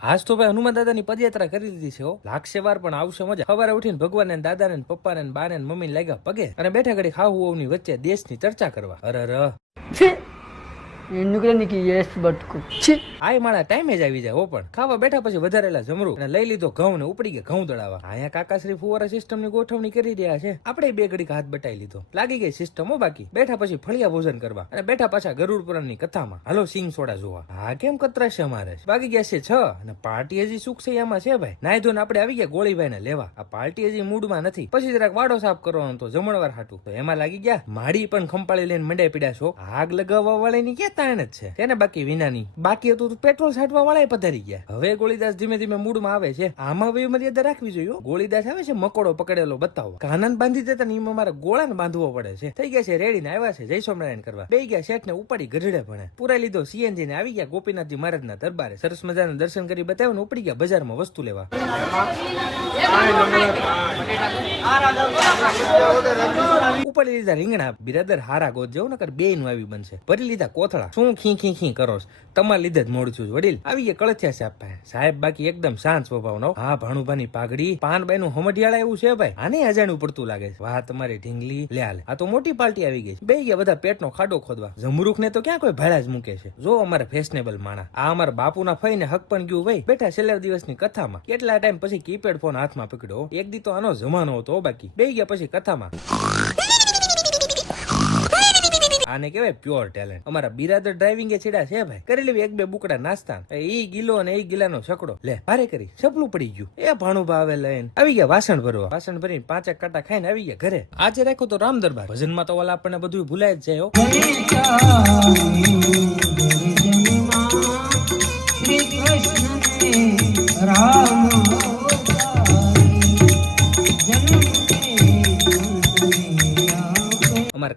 આજ તો ભાઈ હનુમાન દાદાની પદયાત્રા કરી દીધી છે. લાગશે વાર પણ આવશે મજા. સવારે ઉઠીને ભગવાન ને દાદા ને પપ્પા ને બા ને મમ્મી લાગ્યા પગે અને બેઠા ઘડી ખાવું ની વચ્ચે દેશની ચર્ચા કરવા. અરે આય મારા ટાઈમે જ આવી જાય. હો પણ ખાવા બેઠા પછી વધારેલા જમરું અને લઈ લીધો ઘઉં ને ઉપડી ગયા ઘઉં દળાવા. અહીંયા કાકાશ્રી ફુવારા સિસ્ટમ ની ગોઠવણી કરી રહ્યા છે. આપણે બે ઘડીક હાથ બટાઈ લીધો. લાગી ગઈ સિસ્ટમ. બાકી બેઠા પછી ફળિયા ભોજન કરવા અને બેઠા પાછા ગરુડ પુરાણ ની કથામાં. હાલો સિંગ સોડા જોવા. હા કેમ કતરાશે અમારે. બાકી ગયા છે 6 અને પાર્ટી હજી સુખ છે એમાં છે ભાઈ. નાઈ ધોઈને આપણે આવી ગયા ગોળીભાઈ ને લેવા. આ પાર્ટી હજી મૂડમાં નથી. પછી જરાક વાડો સાફ કરવાનો તો જમણવાર હાટું તો એમાં લાગી ગયા. માડી પણ ખંપાળી લઈને મંડે પીડ્યા છો. આગ લગાવવા વાળી ની ક્યાં તાણ જ છે તેને. બાકી વિનાની બાકી હતું પેટ્રોલ છાંટવા વાળા પધારી ગયા. હવે ગોળીદાસ ધીમે ધીમે મૂડમાં આવે છે. આમાં ભાઈ મર્યાદા રાખવી જોઈએ. ગોળીદાસ આવે છે મકોડો પકડેલો બતાવો. કાનાને બાંધી દેતા ને એમાં મારે ગોળાને બાંધવો પડે છે. થઈ ગયા છે રેડી ને આવ્યા છે જય સ્વામિનારાયણ કરવા. બે ગયા શેઠ ને ઉપાડી ગઢડે ભણે. પુરાઈ લીધો સીએનજી ને આવી ગયા ગોપીનાથજી મહારાજ ના દરબારે. સરસ મજાના દર્શન કરી બતાવ્યું ને ઉપડી ગયા બજારમાં વસ્તુ લેવા. ઉપાડી લીધા રીંગણા. બિરાદર હારા ગોત જવું નકર બે નું આવી બનશે. ભરી લીધા કોથળા. શું ખી ખી ખી કરો તમારે લીધે જ મોડું છું. વડીલ આવી ગયા કળથિયા સાહેબ સાહેબ. બાકી એકદમ શાંત સ્વભાવનો. હા ભાણુભાની પાઘડી પાનબાઈ નું હમઢિયાળા એવું છે ભાઈ. આને અજાણ્યું પડતું લાગે છે. વાહ તમારી ઢીંગલી લે હાલે. આ તો મોટી પાર્ટી આવી ગઈ. બે ગયા બધા પેટનો ખાડો ખોદવા. જમરૂખ ને તો ક્યાં કોઈ ભાડા જ મૂકે છે. જો અમારે ફેશનેબલ માણા. આ અમારા બાપુના ફઈને હક પણ ગયું ભાઈ. બેઠા છેલ્લા દિવસની કથામાં. કેટલા ટાઈમ પછી કીપેડ ફોન હાથમાં પકડ્યો. એક દી તો આનો જમાનો હતો. બાકી બે ગયા પછી કથામાં. આને કહેવાય પ્યોર ટેલેન્ટ. અમારા બિરાદર ડ્રાઇવિંગ એ છેડા છે ભાઈ. કરી લેવી એક બે બુકડા નાસ્તા. ઈ ગિલો અને ઈ ગિલાનો છકડો લે ભારે કરી સપલું પડી ગયું. એ ભાણુભા આવે લઈને આવી ગયા વાસણ ભરવા. વાસણ ભરીને 5 કાંટા ખાઈને આવી ગયા ઘરે. આજે રાખ્યો તો રામ દરબાર. ભજનમાં તો ઓલા આપણને બધું ભૂલાય જ જાય.